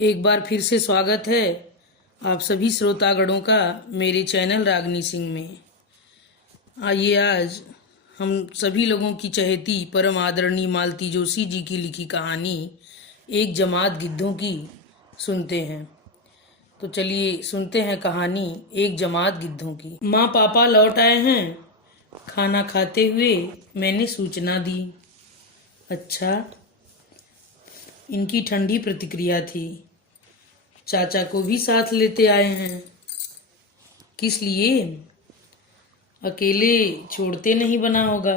एक बार फिर से स्वागत है आप सभी श्रोतागणों का मेरे चैनल रागनी सिंह में। आइए आज हम सभी लोगों की चहेती परम आदरणीय मालती जोशी जी की लिखी कहानी एक जमात गिद्धों की सुनते हैं। तो चलिए सुनते हैं कहानी एक जमात गिद्धों की। माँ पापा लौट आए हैं। खाना खाते हुए मैंने सूचना दी। अच्छा, इनकी ठंडी प्रतिक्रिया थी। चाचा को भी साथ लेते आए हैं। किस लिए? अकेले छोड़ते नहीं बना होगा,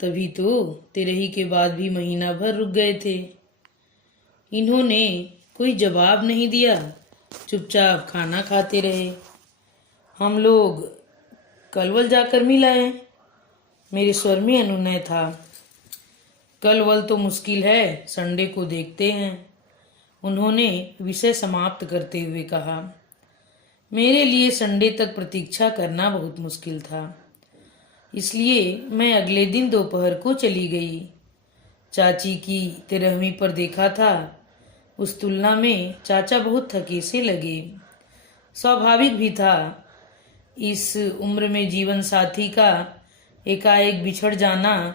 तभी तो तेरही के बाद भी महीना भर रुक गए थे। इन्होंने कोई जवाब नहीं दिया, चुपचाप खाना खाते रहे। हम लोग कलवल जाकर मिल आए। मेरे स्वर में अनुनय था। कलवल तो मुश्किल है, संडे को देखते हैं, उन्होंने विषय समाप्त करते हुए कहा। मेरे लिए संडे तक प्रतीक्षा करना बहुत मुश्किल था, इसलिए मैं अगले दिन दोपहर को चली गई। चाची की 13वीं पर देखा था, उस तुलना में चाचा बहुत थके से लगे। स्वाभाविक भी था, इस उम्र में जीवन साथी का एकाएक बिछड़ जाना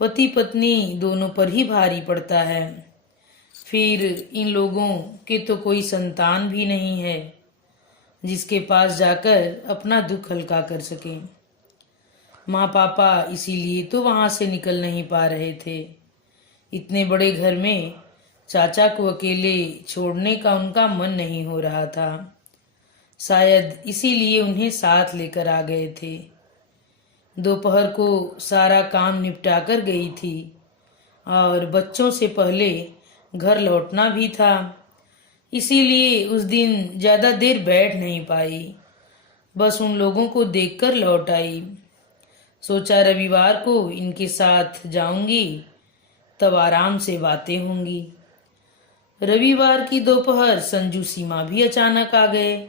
पति पत्नी दोनों पर ही भारी पड़ता है। फिर इन लोगों के तो कोई संतान भी नहीं है जिसके पास जाकर अपना दुख हल्का कर सके। माँ पापा इसीलिए तो वहां से निकल नहीं पा रहे थे। इतने बड़े घर में चाचा को अकेले छोड़ने का उनका मन नहीं हो रहा था। शायद इसीलिए उन्हें साथ लेकर आ गए थे। दोपहर को सारा काम निपटा कर गई थी और बच्चों से पहले घर लौटना भी था, इसीलिए उस दिन ज्यादा देर बैठ नहीं पाई। बस उन लोगों को देखकर लौट आई। सोचा रविवार को इनके साथ जाऊंगी, तब आराम से बातें होंगी। रविवार की दोपहर संजू सीमा भी अचानक आ गए।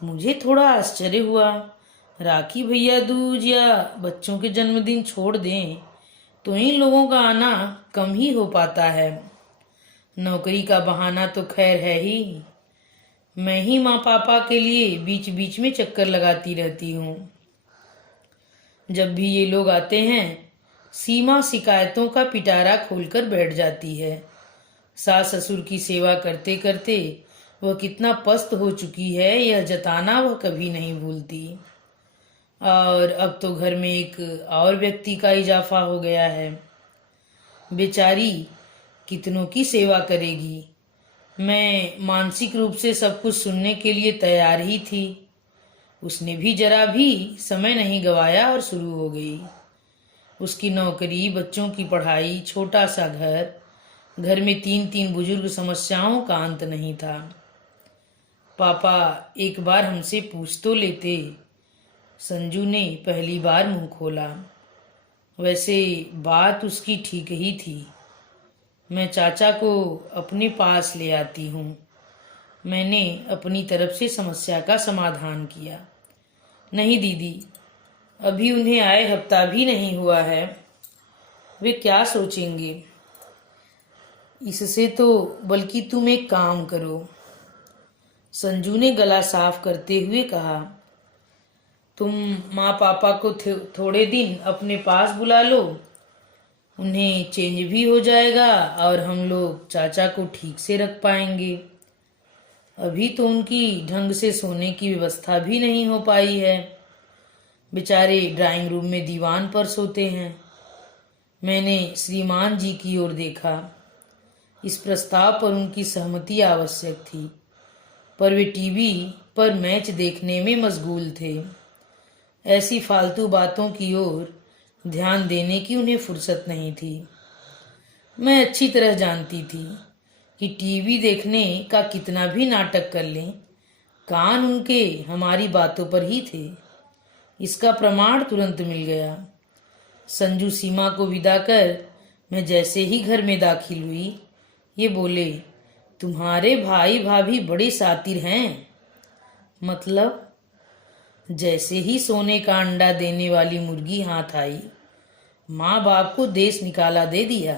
मुझे थोड़ा आश्चर्य हुआ। राखी भैया दूज या बच्चों के जन्मदिन छोड़ दें तो इन लोगों का आना कम ही हो पाता है। नौकरी का बहाना तो खैर है ही, मैं ही माँ पापा के लिए बीच बीच में चक्कर लगाती रहती हूँ। जब भी ये लोग आते हैं, सीमा शिकायतों का पिटारा खोलकर बैठ जाती है। सास ससुर की सेवा करते करते वह कितना पस्त हो चुकी है, यह जताना वह कभी नहीं भूलती। और अब तो घर में एक और व्यक्ति का इजाफा हो गया है। बेचारी कितनों की सेवा करेगी। मैं मानसिक रूप से सब कुछ सुनने के लिए तैयार ही थी। उसने भी जरा भी समय नहीं गवाया और शुरू हो गई। उसकी नौकरी, बच्चों की पढ़ाई, छोटा सा घर में तीन तीन बुजुर्ग, समस्याओं का अंत नहीं था। पापा एक बार हमसे पूछ तो लेते। संजू ने पहली बार मुंह खोला। वैसे बात उसकी ठीक ही थी। मैं चाचा को अपने पास ले आती हूँ। मैंने अपनी तरफ से समस्या का समाधान किया। नहीं दीदी, अभी उन्हें आए हफ्ता भी नहीं हुआ है, वे क्या सोचेंगे इससे तो। बल्कि तुम एक काम करो, संजू ने गला साफ करते हुए कहा। तुम माँ पापा को थोड़े दिन अपने पास बुला लो, उन्हें चेंज भी हो जाएगा और हम लोग चाचा को ठीक से रख पाएंगे। अभी तो उनकी ढंग से सोने की व्यवस्था भी नहीं हो पाई है। बेचारे ड्राइंग रूम में दीवान पर सोते हैं। मैंने श्रीमान जी की ओर देखा। इस प्रस्ताव पर उनकी सहमति आवश्यक थी, पर वे टीवी पर मैच देखने में मशगूल थे। ऐसी फालतू बातों की ओर ध्यान देने की उन्हें फुर्सत नहीं थी। मैं अच्छी तरह जानती थी कि टीवी देखने का कितना भी नाटक कर लें, कान उनके हमारी बातों पर ही थे। इसका प्रमाण तुरंत मिल गया। संजू सीमा को विदा कर मैं जैसे ही घर में दाखिल हुई, ये बोले, तुम्हारे भाई भाभी बड़े शातिर हैं। मतलब? जैसे ही सोने का अंडा देने वाली मुर्गी हाथ आई, माँ बाप को देश निकाला दे दिया।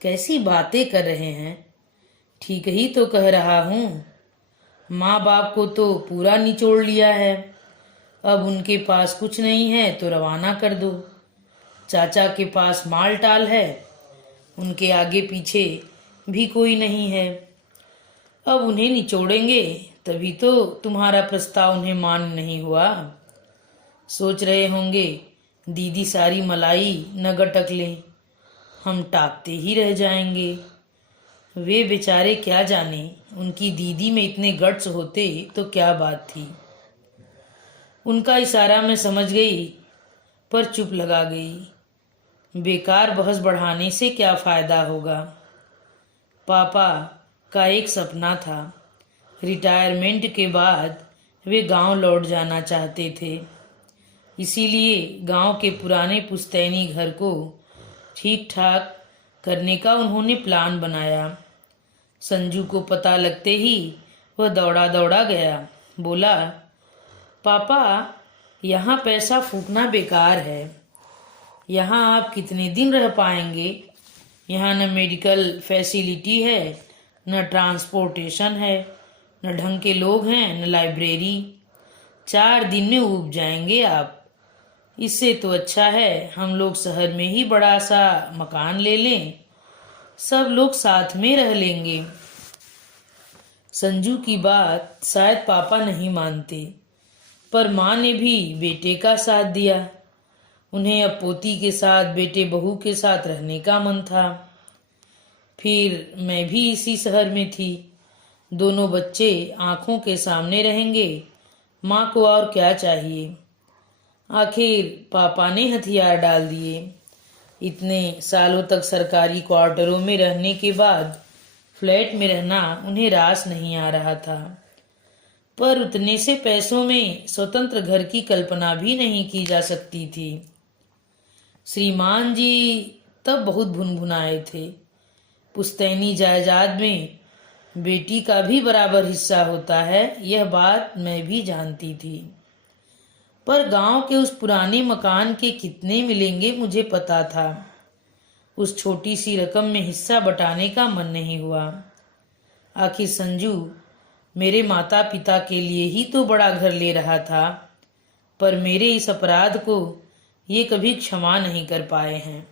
कैसी बातें कर रहे हैं। ठीक ही तो कह रहा हूँ। माँ बाप को तो पूरा निचोड़ लिया है, अब उनके पास कुछ नहीं है तो रवाना कर दो। चाचा के पास माल टाल है, उनके आगे पीछे भी कोई नहीं है। अब उन्हें निचोड़ेंगे तभी तो तुम्हारा प्रस्ताव उन्हें मान नहीं हुआ। सोच रहे होंगे दीदी सारी मलाई न गटक लें, हम टापते ही रह जाएंगे। वे बेचारे क्या जाने, उनकी दीदी में इतने गट्स होते तो क्या बात थी। उनका इशारा मैं समझ गई पर चुप लगा गई। बेकार बहस बढ़ाने से क्या फायदा होगा। पापा का एक सपना था, रिटायरमेंट के बाद वे गांव लौट जाना चाहते थे। इसीलिए गांव के पुराने पुश्तैनी घर को ठीक ठाक करने का उन्होंने प्लान बनाया। संजू को पता लगते ही वह दौड़ा दौड़ा गया। बोला, पापा यहाँ पैसा फूकना बेकार है। यहाँ आप कितने दिन रह पाएंगे। यहाँ न मेडिकल फैसिलिटी है, न ट्रांसपोर्टेशन है, न ढंग के लोग हैं, न लाइब्रेरी। 4 दिन में ऊब जाएंगे आप। इससे तो अच्छा है हम लोग शहर में ही बड़ा सा मकान ले लें, सब लोग साथ में रह लेंगे। संजू की बात शायद पापा नहीं मानते, पर माँ ने भी बेटे का साथ दिया। उन्हें अब पोती के साथ बेटे बहू के साथ रहने का मन था। फिर मैं भी इसी शहर में थी। दोनों बच्चे आंखों के सामने रहेंगे, माँ को और क्या चाहिए। आखिर पापा ने हथियार डाल दिए। इतने सालों तक सरकारी क्वार्टरों में रहने के बाद फ्लैट में रहना उन्हें रास नहीं आ रहा था। पर उतने से पैसों में स्वतंत्र घर की कल्पना भी नहीं की जा सकती थी। श्रीमान जी तब बहुत भुनभुनाए थे। पुश्तैनी जायदाद में बेटी का भी बराबर हिस्सा होता है, यह बात मैं भी जानती थी। पर गांव के उस पुराने मकान के कितने मिलेंगे मुझे पता था। उस छोटी सी रकम में हिस्सा बटाने का मन नहीं हुआ। आखिर संजू मेरे माता पिता के लिए ही तो बड़ा घर ले रहा था, पर मेरे इस अपराध को ये कभी क्षमा नहीं कर पाए हैं।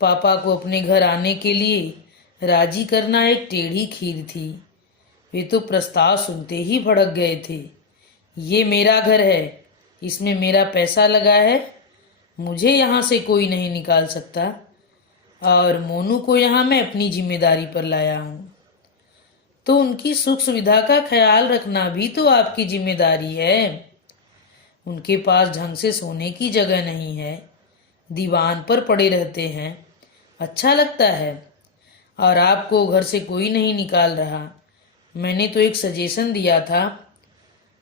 पापा को अपने घर आने के लिए राजी करना एक टेढ़ी खीर थी। वे तो प्रस्ताव सुनते ही भड़क गए थे। ये मेरा घर है, इसमें मेरा पैसा लगा है, मुझे यहाँ से कोई नहीं निकाल सकता, और मोनू को यहाँ मैं अपनी जिम्मेदारी पर लाया हूँ, तो उनकी सुख सुविधा का ख्याल रखना भी तो आपकी जिम्मेदारी है। उनके पास ढंग से सोने की जगह नहीं है, दीवान पर पड़े रहते हैं, अच्छा लगता है, और आपको घर से कोई नहीं निकाल रहा। मैंने तो एक सजेशन दिया था,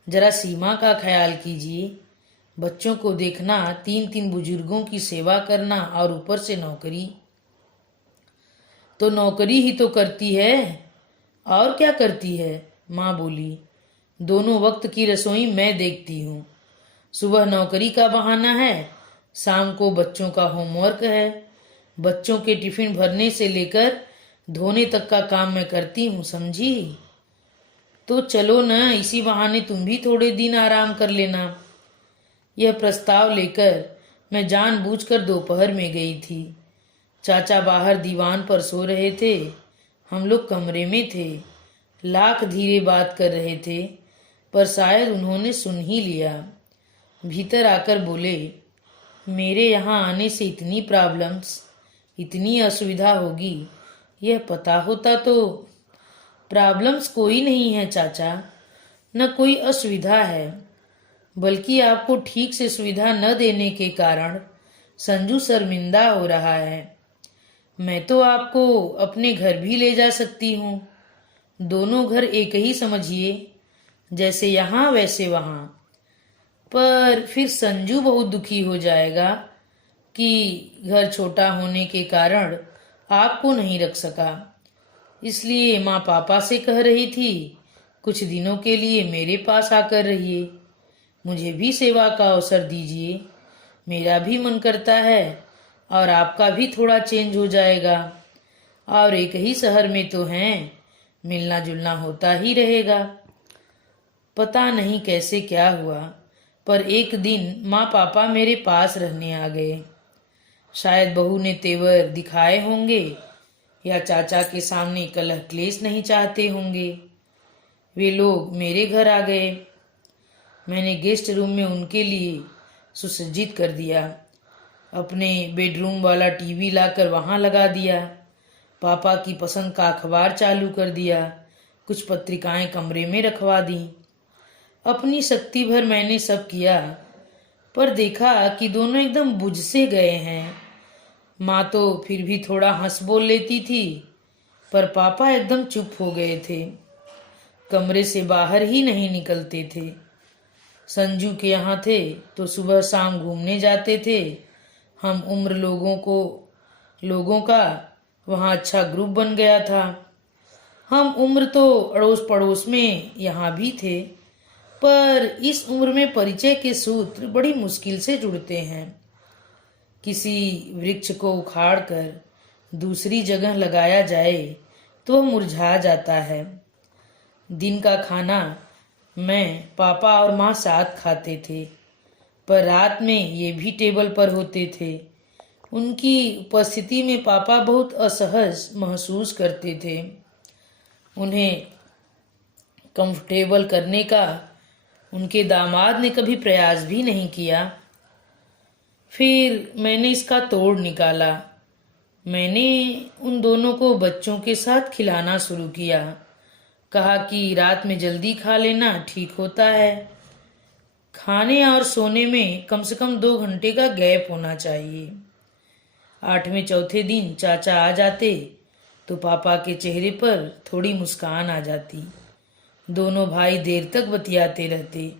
जरा सीमा का ख्याल कीजिए। बच्चों को देखना, 3 बुजुर्गों की सेवा करना, और ऊपर से नौकरी। तो नौकरी ही तो करती है, और क्या करती है, माँ बोली। दोनों वक्त की रसोई मैं देखती हूँ। सुबह नौकरी का बहाना है, शाम को बच्चों का होमवर्क है। बच्चों के टिफिन भरने से लेकर धोने तक का काम मैं करती हूँ, समझी। तो चलो ना, इसी बहाने तुम भी थोड़े दिन आराम कर लेना। यह प्रस्ताव लेकर मैं जानबूझकर दोपहर में गई थी। चाचा बाहर दीवान पर सो रहे थे, हम लोग कमरे में थे। लाख धीरे बात कर रहे थे, पर शायद उन्होंने सुन ही लिया। भीतर आकर बोले, मेरे यहाँ आने से इतनी प्रॉब्लम्स, इतनी असुविधा होगी, यह पता होता तो। प्रॉब्लम्स कोई नहीं है चाचा, न कोई असुविधा है, बल्कि आपको ठीक से सुविधा न देने के कारण संजू शर्मिंदा हो रहा है। मैं तो आपको अपने घर भी ले जा सकती हूँ। दोनों घर एक ही समझिए, जैसे यहाँ वैसे वहाँ। पर फिर संजू बहुत दुखी हो जाएगा कि घर छोटा होने के कारण आपको नहीं रख सका। इसलिए माँ पापा से कह रही थी, कुछ दिनों के लिए मेरे पास आकर रहिए, मुझे भी सेवा का अवसर दीजिए। मेरा भी मन करता है और आपका भी थोड़ा चेंज हो जाएगा, और एक ही शहर में तो हैं, मिलना जुलना होता ही रहेगा। पता नहीं कैसे क्या हुआ, पर एक दिन माँ पापा मेरे पास रहने आ गए। शायद बहू ने तेवर दिखाए होंगे या चाचा के सामने कलह क्लेश नहीं चाहते होंगे। वे लोग मेरे घर आ गए। मैंने गेस्ट रूम में उनके लिए सुसज्जित कर दिया। अपने बेडरूम वाला टीवी लाकर वहां लगा दिया। पापा की पसंद का अखबार चालू कर दिया। कुछ पत्रिकाएं कमरे में रखवा दी। अपनी शक्ति भर मैंने सब किया, पर देखा कि दोनों एकदम बुझ से गए हैं। माँ तो फिर भी थोड़ा हंस बोल लेती थी, पर पापा एकदम चुप हो गए थे। कमरे से बाहर ही नहीं निकलते थे। संजू के यहाँ थे तो सुबह शाम घूमने जाते थे। हम उम्र लोगों का वहाँ अच्छा ग्रुप बन गया था। हम उम्र तो अड़ोस पड़ोस में यहाँ भी थे, पर इस उम्र में परिचय के सूत्र बड़ी मुश्किल से जुड़ते हैं। किसी वृक्ष को उखाड़कर दूसरी जगह लगाया जाए तो वह मुरझा जाता है। दिन का खाना मैं, पापा और माँ साथ खाते थे, पर रात में ये भी टेबल पर होते थे। उनकी उपस्थिति में पापा बहुत असहज महसूस करते थे। उन्हें कंफर्टेबल करने का उनके दामाद ने कभी प्रयास भी नहीं किया। फिर मैंने इसका तोड़ निकाला। मैंने उन दोनों को बच्चों के साथ खिलाना शुरू किया। कहा कि रात में जल्दी खा लेना ठीक होता है। खाने और सोने में कम से कम 2 घंटे का गैप होना चाहिए। 8वें चौथे दिन चाचा आ जाते तो पापा के चेहरे पर थोड़ी मुस्कान आ जाती। दोनों भाई देर तक बतियाते रहते।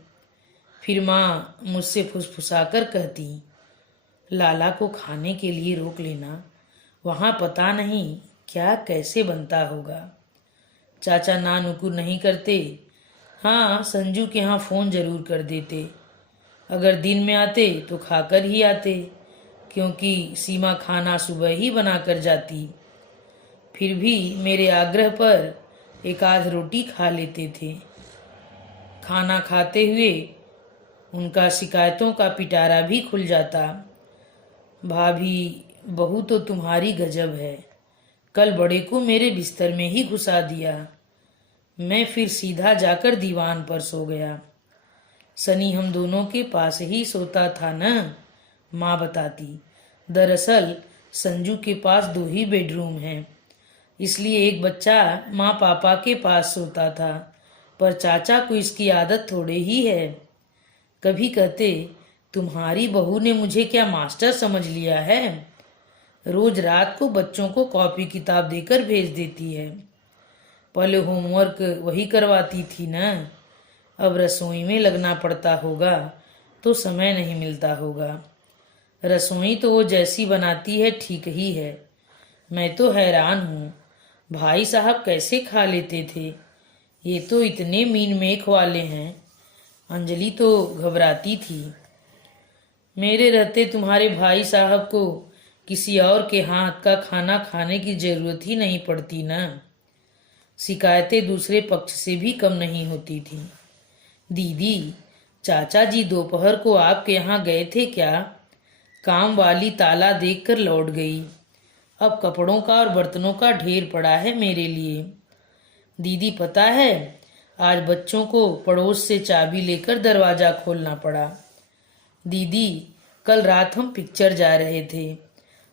फिर माँ मुझसे फुसफुसाकर कहती, लाला को खाने के लिए रोक लेना, वहाँ पता नहीं क्या कैसे बनता होगा। चाचा ना नुकुर नहीं करते। हाँ, संजू के यहाँ फ़ोन जरूर कर देते। अगर दिन में आते तो खाकर ही आते, क्योंकि सीमा खाना सुबह ही बना कर जाती। फिर भी मेरे आग्रह पर एक आध रोटी खा लेते थे। खाना खाते हुए उनका शिकायतों का पिटारा भी खुल जाता। भाभी, बहू तो तुम्हारी गजब है, कल बड़े को मेरे बिस्तर में ही घुसा दिया। मैं फिर सीधा जाकर दीवान पर सो गया। सनी हम दोनों के पास ही सोता था न, माँ बताती। दरअसल संजू के पास 2 ही बेडरूम हैं, इसलिए एक बच्चा माँ पापा के पास सोता था, पर चाचा को इसकी आदत थोड़े ही है। कभी कहते, तुम्हारी बहू ने मुझे क्या मास्टर समझ लिया है? रोज रात को बच्चों को कॉपी किताब देकर भेज देती है। पहले होमवर्क वही करवाती थी न, अब रसोई में लगना पड़ता होगा तो समय नहीं मिलता होगा। रसोई तो वो जैसी बनाती है ठीक ही है। मैं तो हैरान हूँ, भाई साहब कैसे खा लेते थे। ये तो इतने मीन मेख वाले हैं। अंजलि तो घबराती थी। मेरे रहते तुम्हारे भाई साहब को किसी और के हाथ का खाना खाने की जरूरत ही नहीं पड़ती ना। शिकायतें दूसरे पक्ष से भी कम नहीं होती थी। दीदी, चाचा जी दोपहर को आपके यहाँ गए थे क्या? काम वाली ताला देखकर लौट गई। अब कपड़ों का और बर्तनों का ढेर पड़ा है मेरे लिए। दीदी, पता है, आज बच्चों को पड़ोस से चाबी लेकर दरवाजा खोलना पड़ा। दीदी, कल रात हम पिक्चर जा रहे थे।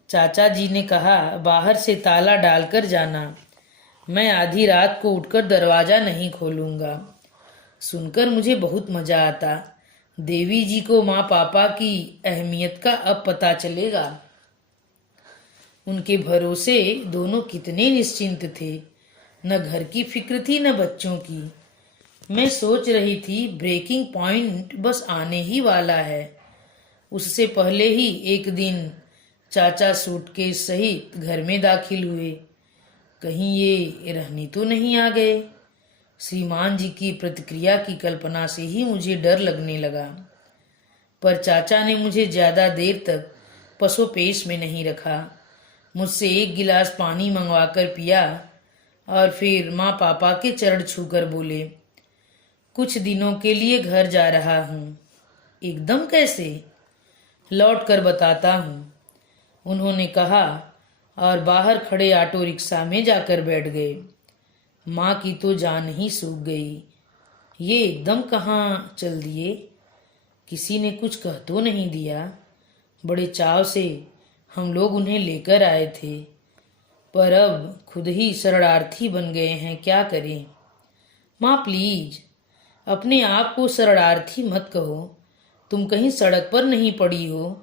चाचा जी ने कहा बाहर से ताला डालकर जाना। मैं आधी रात को उठकर दरवाजा नहीं खोलूंगा। सुनकर मुझे बहुत मजा आता। देवी जी को माँ पापा की अहमियत का अब पता चलेगा। उनके भरोसे दोनों कितने निश्चिंत थे। न घर की फिक्र थी न बच्चों की। मैं सोच रही थी ब्रेकिंग पॉइंट बस आने ही वाला है। उससे पहले ही एक दिन चाचा सूटकेस सहित घर में दाखिल हुए। कहीं ये रहने तो नहीं आ गए। श्रीमान जी की प्रतिक्रिया की कल्पना से ही मुझे डर लगने लगा। पर चाचा ने मुझे ज्यादा देर तक पसोपेश में नहीं रखा। मुझसे 1 गिलास पानी मंगवाकर पिया और फिर माँ पापा के चरण छूकर बोले, कुछ दिनों के लिए घर जा रहा हूँ। एकदम कैसे? लौट कर बताता हूँ, उन्होंने कहा और बाहर खड़े ऑटो रिक्शा में जाकर बैठ गए। माँ की तो जान ही सूख गई। ये एकदम कहाँ चल दिए? किसी ने कुछ कह तो नहीं दिया? बड़े चाव से हम लोग उन्हें लेकर आए थे, पर अब खुद ही शरणार्थी बन गए हैं, क्या करें? माँ प्लीज अपने आप को शरणार्थी मत कहो। तुम कहीं सड़क पर नहीं पड़ी हो,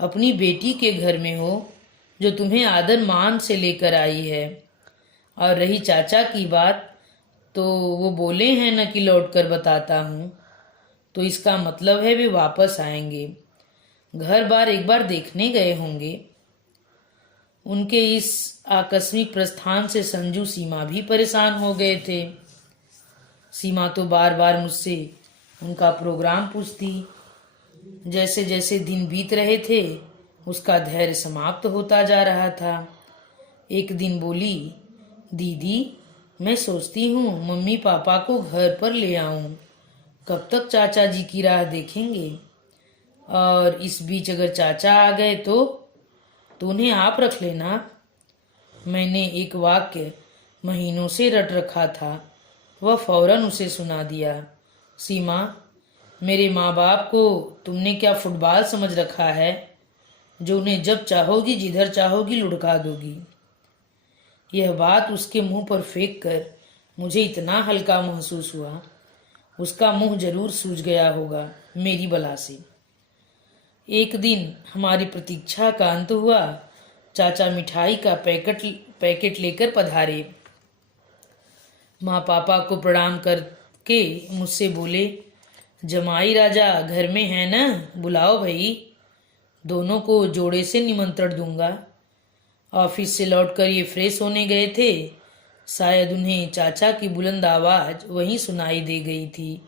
अपनी बेटी के घर में हो जो तुम्हें आदर मान से लेकर आई है। और रही चाचा की बात, तो वो बोले हैं न कि लौट कर बताता हूँ, तो इसका मतलब है वे वापस आएंगे। घर बार एक बार देखने गए होंगे। उनके इस आकस्मिक प्रस्थान से संजू सीमा भी परेशान हो गए थे। सीमा तो बार बार मुझसे उनका प्रोग्राम पूछती। जैसे जैसे दिन बीत रहे थे उसका धैर्य समाप्त होता जा रहा था। एक दिन बोली, दीदी मैं सोचती हूँ मम्मी पापा को घर पर ले आऊं। कब तक चाचा जी की राह देखेंगे? और इस बीच अगर चाचा आ गए तो उन्हें आप रख लेना। मैंने एक वाक्य महीनों से रट रखा था, वह फौरन उसे सुना दिया। सीमा, मेरे माँ बाप को तुमने क्या फुटबॉल समझ रखा है जो उन्हें जब चाहोगी जिधर चाहोगी लुढ़का दोगी? यह बात उसके मुंह पर फेंक कर मुझे इतना हल्का महसूस हुआ। उसका मुंह जरूर सूज गया होगा मेरी बला से। एक दिन हमारी प्रतीक्षा का अंत हुआ। चाचा मिठाई का पैकेट लेकर पधारे। माँ पापा को प्रणाम करके मुझसे बोले, जमाई राजा घर में है न, बुलाओ भाई। दोनों को जोड़े से निमंत्रण दूंगा। ऑफिस से लौटकर ये फ्रेश होने गए थे। शायद उन्हें चाचा की बुलंद आवाज वहीं सुनाई दे गई थी।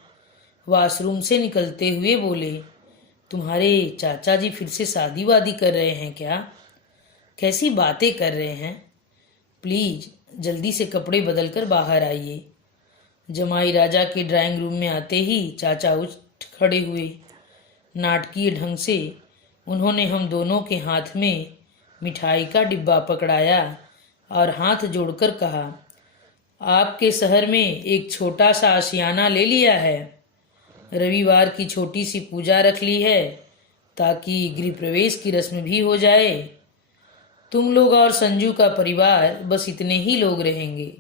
वॉशरूम से निकलते हुए बोले, तुम्हारे चाचा जी फिर से शादी वादी कर रहे हैं क्या? कैसी बातें कर रहे हैं? प्लीज जल्दी से कपड़े बदलकर बाहर आइए। जमाई राजा के ड्राइंग रूम में आते ही चाचा उठ खड़े हुए। नाटकीय ढंग से उन्होंने हम दोनों के हाथ में मिठाई का डिब्बा पकड़ाया और हाथ जोड़कर कहा, आपके शहर में एक छोटा सा आशियाना ले लिया है। रविवार की छोटी सी पूजा रख ली है ताकि गृह प्रवेश की रस्म भी हो जाए। तुम लोग और संजू का परिवार, बस इतने ही लोग रहेंगे।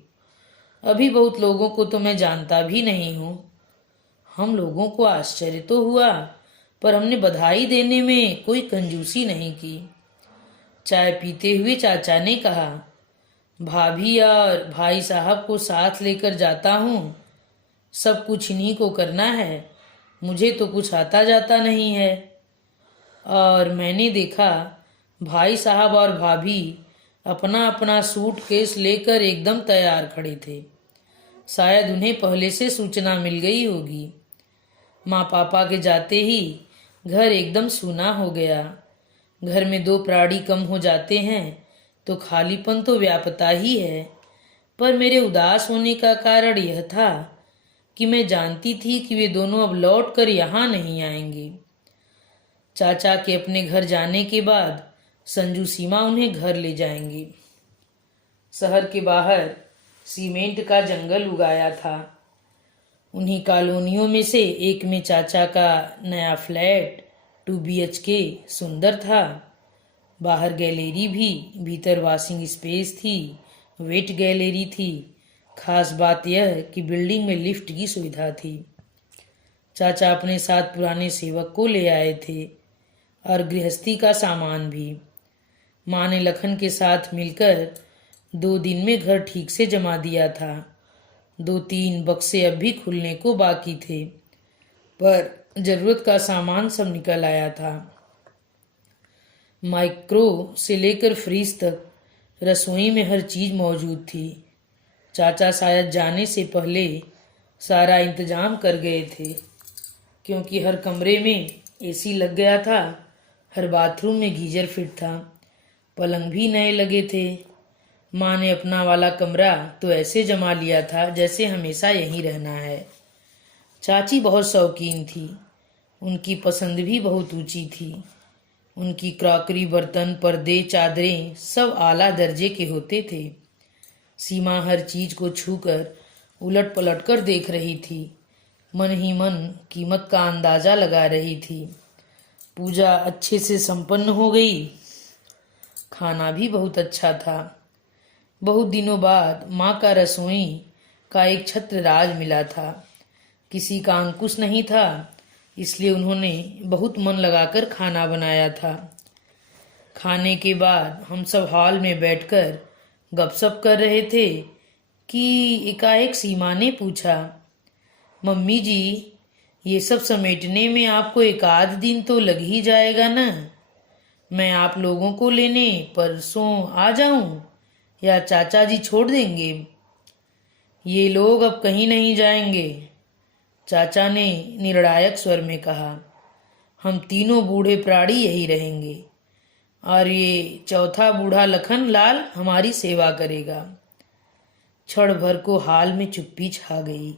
अभी बहुत लोगों को तो मैं जानता भी नहीं हूँ। हम लोगों को आश्चर्य तो हुआ, पर हमने बधाई देने में कोई कंजूसी नहीं की। चाय पीते हुए चाचा ने कहा, भाभी और भाई साहब को साथ लेकर जाता हूँ। सब कुछ इन्हीं को करना है, मुझे तो कुछ आता जाता नहीं है। और मैंने देखा भाई साहब और भाभी अपना अपना सूटकेस लेकर एकदम तैयार खड़े थे। शायद उन्हें पहले से सूचना मिल गई होगी। माँ पापा के जाते ही घर एकदम सूना हो गया। घर में दो प्राणी कम हो जाते हैं तो खालीपन तो व्यापता ही है। पर मेरे उदास होने का कारण यह था कि मैं जानती थी कि वे दोनों अब लौट कर यहाँ नहीं आएंगे। चाचा के अपने घर जाने के बाद संजू सीमा उन्हें घर ले जाएंगे। शहर के बाहर सीमेंट का जंगल उगाया था। उन्हीं कॉलोनियों में से एक में चाचा का नया फ्लैट 2 BHK सुंदर था। बाहर गैलरी भी, भीतर वॉशिंग स्पेस थी, वेट गैलरी थी। खास बात यह कि बिल्डिंग में लिफ्ट की सुविधा थी। चाचा अपने साथ पुराने सेवक को ले आए थे और गृहस्थी का सामान भी। माँ ने लखन के साथ मिलकर 2 दिन में घर ठीक से जमा दिया था। 2-3 बक्से अब भी खुलने को बाकी थे, पर जरूरत का सामान सब निकल आया था। माइक्रो से लेकर फ्रीज तक रसोई में हर चीज मौजूद थी। चाचा शायद जाने से पहले सारा इंतजाम कर गए थे, क्योंकि हर कमरे में AC लग गया था। हर बाथरूम में गीजर फिट था। पलंग भी नए लगे थे। माँ ने अपना वाला कमरा तो ऐसे जमा लिया था जैसे हमेशा यहीं रहना है। चाची बहुत शौकीन थी, उनकी पसंद भी बहुत ऊंची थी। उनकी क्रॉकरी, बर्तन, पर्दे, चादरें सब आला दर्जे के होते थे। सीमा हर चीज को छूकर उलट पलट कर देख रही थी, मन ही मन कीमत का अंदाजा लगा रही थी। पूजा अच्छे से संपन्न हो गई। खाना भी बहुत अच्छा था। बहुत दिनों बाद माँ का रसोई का एक छत्र राज मिला था। किसी का अंकुश नहीं था, इसलिए उन्होंने बहुत मन लगाकर खाना बनाया था। खाने के बाद हम सब हॉल में बैठकर गपशप कर रहे थे कि एकाएक सीमा ने पूछा, मम्मी जी, ये सब समेटने में आपको एक आध दिन तो लग ही जाएगा ना? मैं आप लोगों को लेने परसों आ जाऊं या चाचा जी छोड़ देंगे? ये लोग अब कहीं नहीं जाएंगे, चाचा ने निर्णायक स्वर में कहा। हम तीनों बूढ़े प्राणी यही रहेंगे और ये चौथा बूढ़ा लखन लाल हमारी सेवा करेगा। क्षण भर को हाल में चुप्पी छा गई।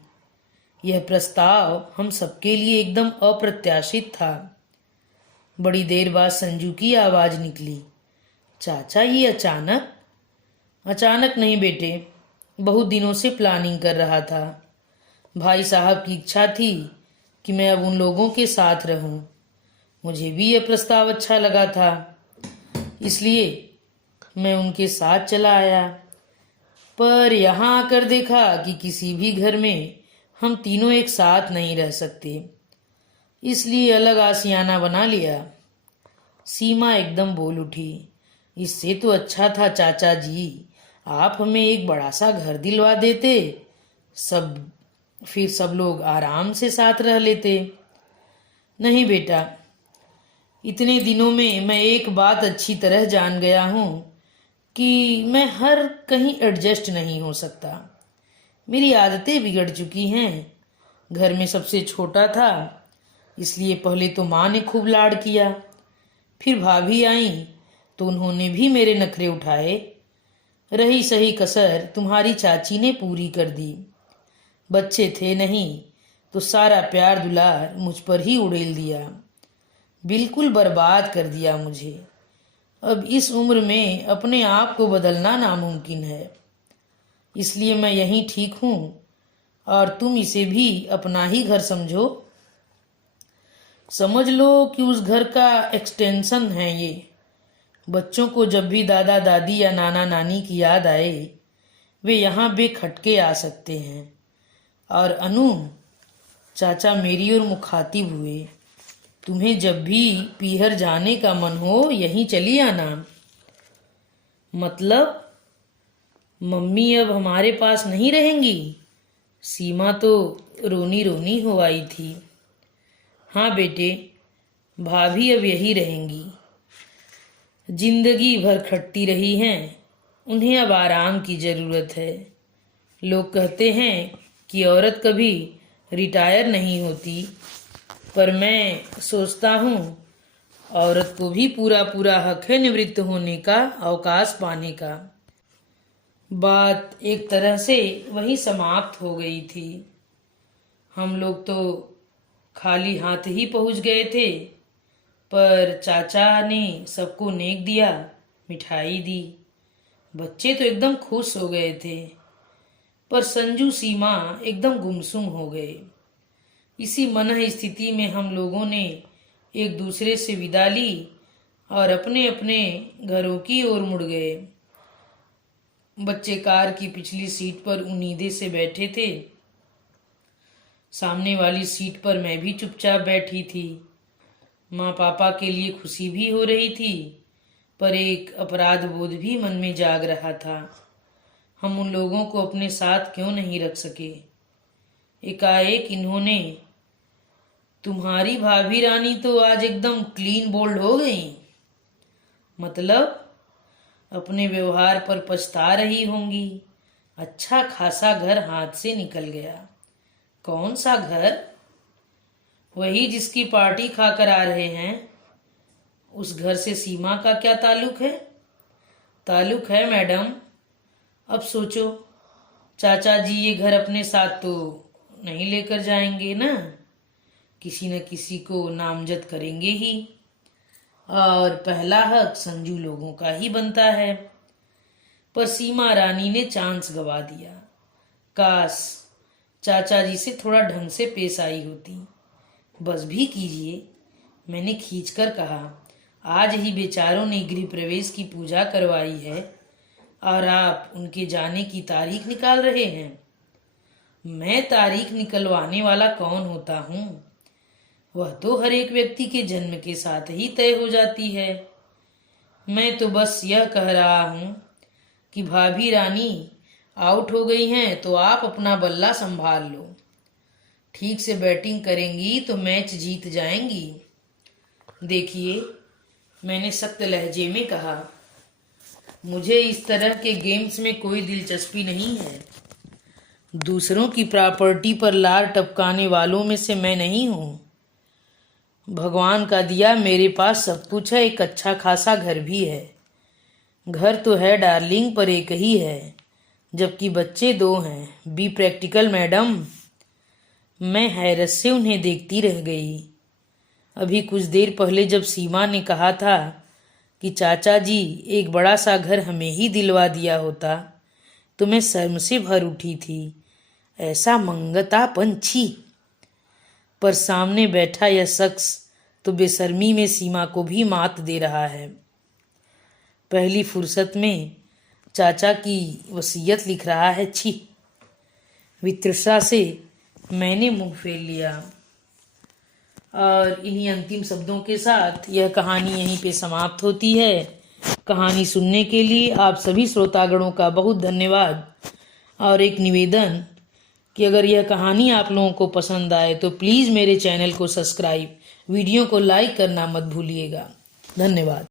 यह प्रस्ताव हम सबके लिए एकदम अप्रत्याशित था। बड़ी देर बाद संजू की आवाज निकली, चाचा ये अचानक? अचानक नहीं बेटे, बहुत दिनों से प्लानिंग कर रहा था। भाई साहब की इच्छा थी कि मैं अब उन लोगों के साथ रहूं। मुझे भी यह प्रस्ताव अच्छा लगा था, इसलिए मैं उनके साथ चला आया। पर यहाँ आकर देखा कि किसी भी घर में हम तीनों एक साथ नहीं रह सकते, इसलिए अलग आशियाना बना लिया। सीमा एकदम बोल उठी, इससे तो अच्छा था चाचा जी, आप हमें एक बड़ा सा घर दिलवा देते, फिर सब लोग आराम से साथ रह लेते। नहीं बेटा, इतने दिनों में मैं एक बात अच्छी तरह जान गया हूँ कि मैं हर कहीं एडजस्ट नहीं हो सकता। मेरी आदतें बिगड़ चुकी हैं। घर में सबसे छोटा था, इसलिए पहले तो माँ ने खूब लाड किया, फिर भाभी आई तो उन्होंने भी मेरे नखरे उठाए। रही सही कसर तुम्हारी चाची ने पूरी कर दी। बच्चे थे नहीं तो सारा प्यार दुलार मुझ पर ही उड़ेल दिया, बिल्कुल बर्बाद कर दिया मुझे। अब इस उम्र में अपने आप को बदलना नामुमकिन है, इसलिए मैं यहीं ठीक हूँ और तुम इसे भी अपना ही घर समझो। समझ लो कि उस घर का एक्सटेंशन है ये। बच्चों को जब भी दादा दादी या नाना नानी की याद आए, वे यहाँ बेखटके आ सकते हैं। और अनु, चाचा मेरी ओर मुखातिब हुए, तुम्हें जब भी पीहर जाने का मन हो यहीं चली आना। मतलब मम्मी अब हमारे पास नहीं रहेंगी? सीमा तो रोनी रोनी हो आई थी। हाँ बेटे, भाभी अब यही रहेंगी। जिंदगी भर खटती रही हैं, उन्हें अब आराम की जरूरत है। लोग कहते हैं कि औरत कभी रिटायर नहीं होती, पर मैं सोचता हूँ औरत को भी पूरा पूरा हक है निवृत्त होने का, अवकाश पाने का। बात एक तरह से वही समाप्त हो गई थी। हम लोग तो खाली हाथ ही पहुंच गए थे, पर चाचा ने सबको नेक दिया, मिठाई दी। बच्चे तो एकदम खुश हो गए थे, पर संजू सीमा एकदम गुमसुम हो गए। इसी मनः स्थिति में हम लोगों ने एक दूसरे से विदा ली और अपने अपने घरों की ओर मुड़ गए। बच्चे कार की पिछली सीट पर उम्मीदे से बैठे थे। सामने वाली सीट पर मैं भी चुपचाप बैठी थी। माँ पापा के लिए खुशी भी हो रही थी, पर एक अपराध बोध भी मन में जाग रहा था। हम उन लोगों को अपने साथ क्यों नहीं रख सके? एकाएक इन्होंने, तुम्हारी भाभी रानी तो आज एकदम क्लीन बोल्ड हो गई। मतलब अपने व्यवहार पर पछता रही होंगी। अच्छा खासा घर हाथ से निकल गया। कौन सा घर? वही जिसकी पार्टी खाकर आ रहे हैं। उस घर से सीमा का क्या ताल्लुक है? ताल्लुक है मैडम। अब सोचो, चाचा जी ये घर अपने साथ तो नहीं लेकर जाएंगे ना, किसी न किसी को नामजद करेंगे ही, और पहला हक संजू लोगों का ही बनता है। पर सीमा रानी ने चांस गवा दिया। काश चाचा जी से थोड़ा ढंग से पेश आई होती। बस भी कीजिए, मैंने खींचकर कहा। आज ही बेचारों ने गृह प्रवेश की पूजा करवाई है और आप उनके जाने की तारीख निकाल रहे हैं। मैं तारीख निकलवाने वाला कौन होता हूँ? वह तो हर एक व्यक्ति के जन्म के साथ ही तय हो जाती है। मैं तो बस यह कह रहा हूँ कि भाभी रानी आउट हो गई हैं तो आप अपना बल्ला संभाल लो। ठीक से बैटिंग करेंगी तो मैच जीत जाएंगी। देखिए, मैंने सख्त लहजे में कहा, मुझे इस तरह के गेम्स में कोई दिलचस्पी नहीं है। दूसरों की प्रॉपर्टी पर लार टपकाने वालों में से मैं नहीं हूँ। भगवान का दिया मेरे पास सब कुछ है, एक अच्छा खासा घर भी है। घर तो है डार्लिंग, पर एक ही है, जबकि बच्चे 2 हैं। Be practical madam. मैं हैरत से उन्हें देखती रह गई। अभी कुछ देर पहले जब सीमा ने कहा था कि चाचा जी एक बड़ा सा घर हमें ही दिलवा दिया होता, तो मैं शर्म से भर उठी थी। ऐसा मंगता पंछी। पर सामने बैठा यह शख्स तो बेशर्मी में सीमा को भी मात दे रहा है। पहली फुर्सत में चाचा की वसीयत लिख रहा है। छी! वितृष्णा से मैंने मुंह फेर लिया। और इन्हीं अंतिम शब्दों के साथ यह कहानी यहीं पे समाप्त होती है। कहानी सुनने के लिए आप सभी श्रोतागणों का बहुत धन्यवाद। और एक निवेदन कि अगर यह कहानी आप लोगों को पसंद आए तो प्लीज़ मेरे चैनल को सब्सक्राइब, वीडियो को लाइक करना मत भूलिएगा। धन्यवाद।